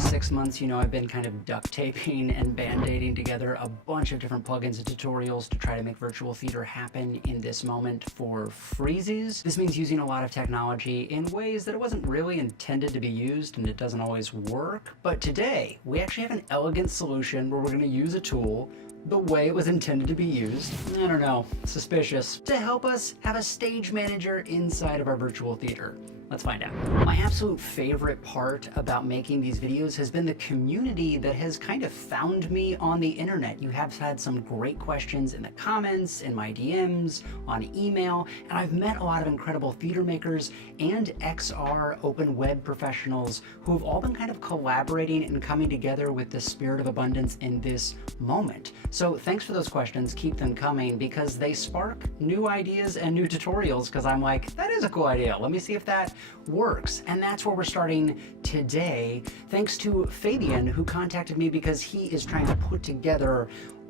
last 6 months, you know, I've been kind of duct taping and band-aiding together a bunch of different plugins and tutorials to try to make virtual theater happen in this moment for freezies. This means using a lot of technology in ways that it wasn't really intended to be used, and it doesn't always work. But today, we actually have an elegant solution where we're going to use a tool the way it was intended to be used, I don't know, suspicious, to help us have a stage manager inside of our virtual theater. Let's find out. My absolute favorite part about making these videos has been the community that has kind of found me on the internet. You have had some great questions in the comments, in my DMs, on email, and I've met a lot of incredible theater makers and XR open web professionals who have all been kind of collaborating and coming together with the spirit of abundance in this moment. So thanks for those questions. Keep them coming because they spark new ideas and new tutorials, because I'm like, that is a cool idea. Let me see if that works. And that's where we're starting today, thanks to Fabien, who contacted me because he is trying to put together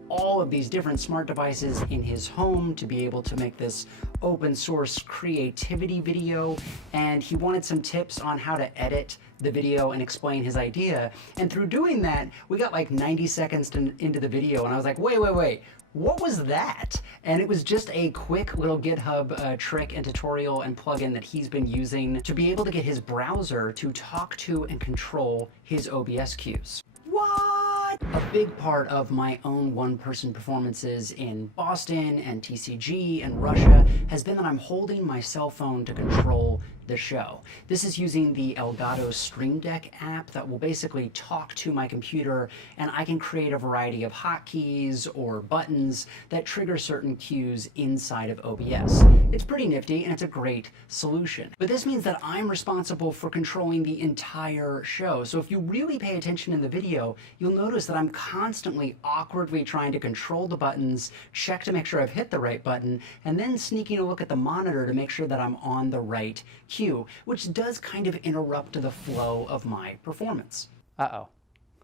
all of these different smart devices in his home to be able to make this open source creativity video. And he wanted some tips on how to edit the video and explain his idea. And through doing that, we got like 90 seconds into the video, and I was like, wait, what was that? And it was just a quick little GitHub trick and tutorial and plugin that he's been using to be able to get his browser to talk to and control his OBS cues. What? A big part of my own one-person performances in Boston and TCG and Russia has been that I'm holding my cell phone to control the show. This is using the Elgado STREAM DECK app that will basically talk to my computer, and I can create a variety of hotkeys or buttons that trigger certain cues inside of OBS. It's pretty nifty and it's a great solution. But this means that I'm responsible for controlling the entire show. So if you really pay attention in the video, you'll notice that I'm constantly awkwardly trying to control the buttons, check to make sure I've hit the right button, and then sneaking a look at the monitor to make sure that I'm on the right cue, which does kind of interrupt the flow of my performance. Uh-oh.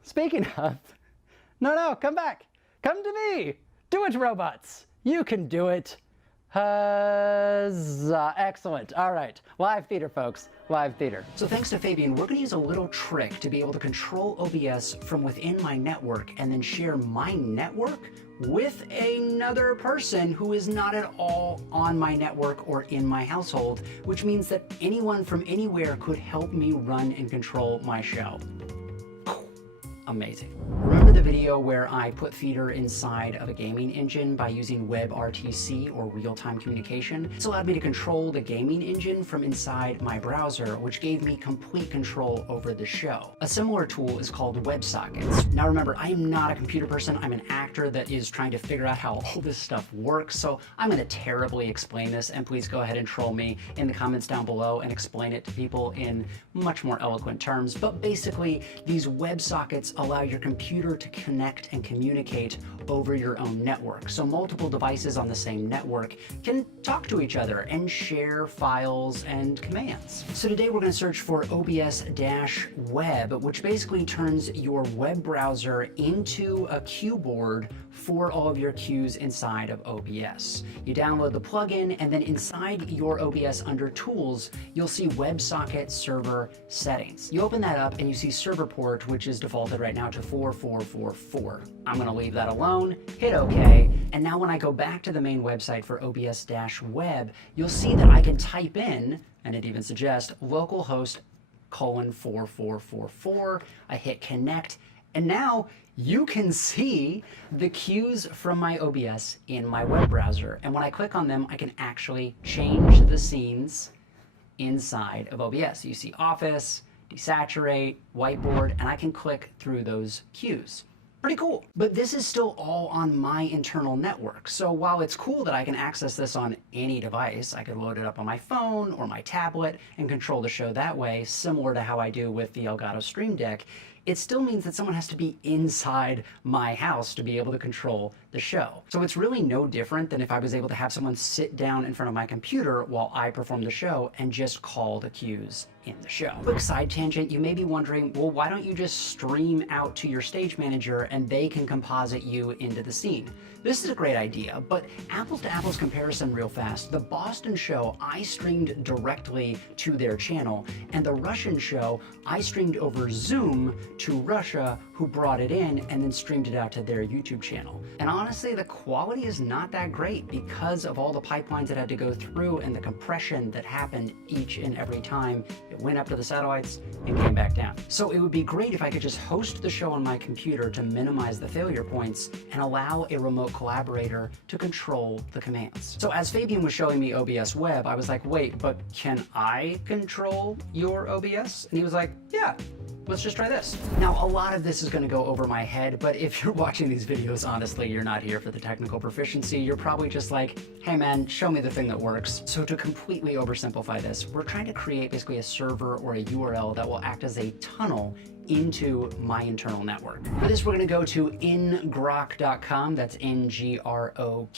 Speaking of, no, come back. Come to me. Do it, robots. You can do it. Huzzah. Excellent. All right. Live theater, folks. Live theater. So thanks to Fabien, we're going to use a little trick to be able to control OBS from within my network and then share my network with another person who is not at all on my network or in my household, which means that anyone from anywhere could help me run and control my show. Amazing. Remember the video where I put theater inside of a gaming engine by using WebRTC or real-time communication? This allowed me to control the gaming engine from inside my browser, which gave me complete control over the show. A similar tool is called WebSockets. Now remember, I am not a computer person. I'm an actor that is trying to figure out how all this stuff works, so I'm going to terribly explain this, and please go ahead and troll me in the comments down below and explain it to people in much more eloquent terms. But basically, these WebSockets allow your computer to connect and communicate over your own network. So multiple devices on the same network can talk to each other and share files and commands. So today we're going to search for OBS-web, which basically turns your web browser into a cue board for all of your cues inside of OBS. You download the plugin, and then inside your OBS under Tools, you'll see WebSocket Server Settings. You open that up and you see server port, which is defaulted right now to 4444. I'm going to leave that alone, hit OK, and now when I go back to the main website for OBS-web, you'll see that I can type in, and it even suggests, localhost :4444. I hit connect, and now you can see the cues from my OBS in my web browser. And when I click on them, I can actually change the scenes inside of OBS. You see Office, Desaturate, Whiteboard, and I can click through those cues. Pretty cool. But this is still all on my internal network. So while it's cool that I can access this on any device, I could load it up on my phone or my tablet and control the show that way, similar to how I do with the Elgado Stream Deck, it still means that someone has to be inside my house to be able to control the show. So it's really no different than if I was able to have someone sit down in front of my computer while I perform the show and just call the cues in the show. Quick side tangent, you may be wondering, well, why don't you just stream out to your stage manager and they can composite you into the scene? This is a great idea, but apples to apples comparison real fast. The Boston show, I streamed directly to their channel, and the Russian show, I streamed over Zoom to Russia, who brought it in and then streamed it out to their YouTube channel. And honestly, the quality is not that great because of all the pipelines it had to go through and the compression that happened each and every time it went up to the satellites and came back down. So it would be great if I could just host the show on my computer to minimize the failure points and allow a remote collaborator to control the commands. So as Fabien was showing me OBS-web, I was like, wait, but can I control your OBS? And he was like, yeah. Let's just try this. Now, a lot of this is going to go over my head, but if you're watching these videos, honestly, you're not here for the technical proficiency. You're probably just like, hey man, show me the thing that works. So to completely oversimplify this, we're trying to create basically a server or a URL that will act as a tunnel into my internal network. For this, we're going to go to ngrok.com. That's ngrok.com.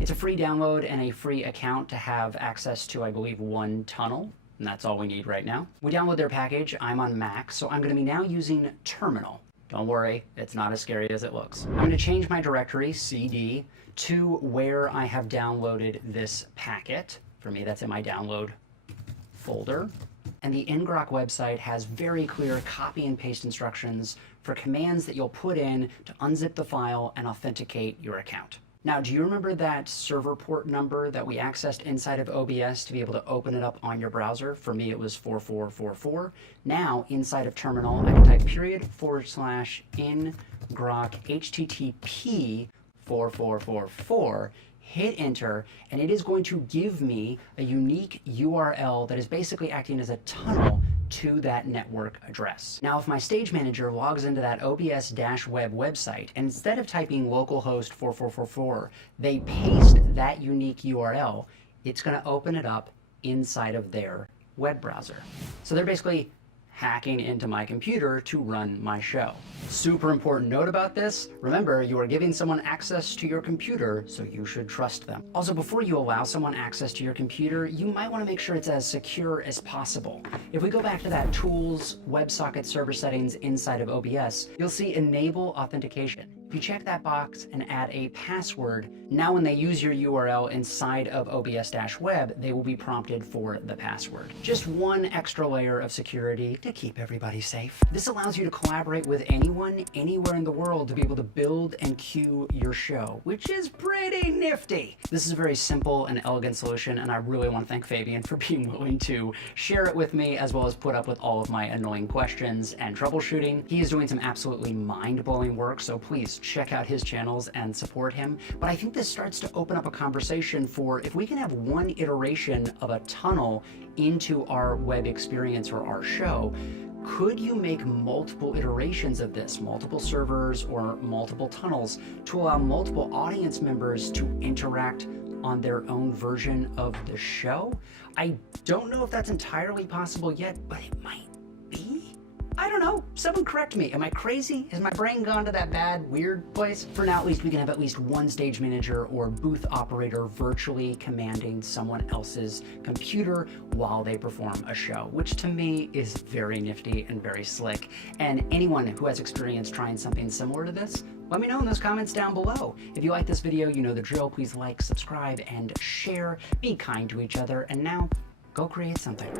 It's a free download and a free account to have access to, I believe, one tunnel. And that's all we need right now. We download their package. I'm on Mac, so I'm going to be now using Terminal. Don't worry, it's not as scary as it looks. I'm going to change my directory, CD, to where I have downloaded this packet. For me, that's in my download folder. And the ngrok website has very clear copy and paste instructions for commands that you'll put in to unzip the file and authenticate your account. Now, do you remember that server port number that we accessed inside of OBS to be able to open it up on your browser? For me, it was 4444. Now, inside of Terminal, I can type /ngrok http 4444, hit enter, and it is going to give me a unique URL that is basically acting as a tunnel to that network address. Now, if my stage manager logs into that OBS-web website, and instead of typing localhost 4444, they paste that unique URL, it's going to open it up inside of their web browser. So they're basically hacking into my computer to run my show. Super important note about this, remember, you are giving someone access to your computer, so you should trust them. Also, before you allow someone access to your computer, you might want to make sure it's as secure as possible. If we go back to that Tools, WebSocket Server Settings inside of OBS, you'll see Enable Authentication. If you check that box and add a password, now when they use your URL inside of OBS-web, they will be prompted for the password. Just one extra layer of security to keep everybody safe. This allows you to collaborate with anyone, anywhere in the world to be able to build and queue your show, which is pretty nifty. This is a very simple and elegant solution, and I really want to thank Fabien for being willing to share it with me, as well as put up with all of my annoying questions and troubleshooting. He is doing some absolutely mind-blowing work, so please check out his channels and support him. But I think this starts to open up a conversation for if we can have one iteration of a tunnel into our web experience or our show, could you make multiple iterations of this, multiple servers or multiple tunnels, to allow multiple audience members to interact on their own version of the show? I don't know if that's entirely possible yet, but it might be. I don't know. Someone correct me. Am I crazy? Has my brain gone to that bad, weird place? For now, at least, we can have at least one stage manager or booth operator virtually commanding someone else's computer while they perform a show, which to me is very nifty and very slick. And anyone who has experience trying something similar to this, let me know in those comments down below. If you like this video, you know the drill. Please like, subscribe, and share. Be kind to each other. And now, go create something.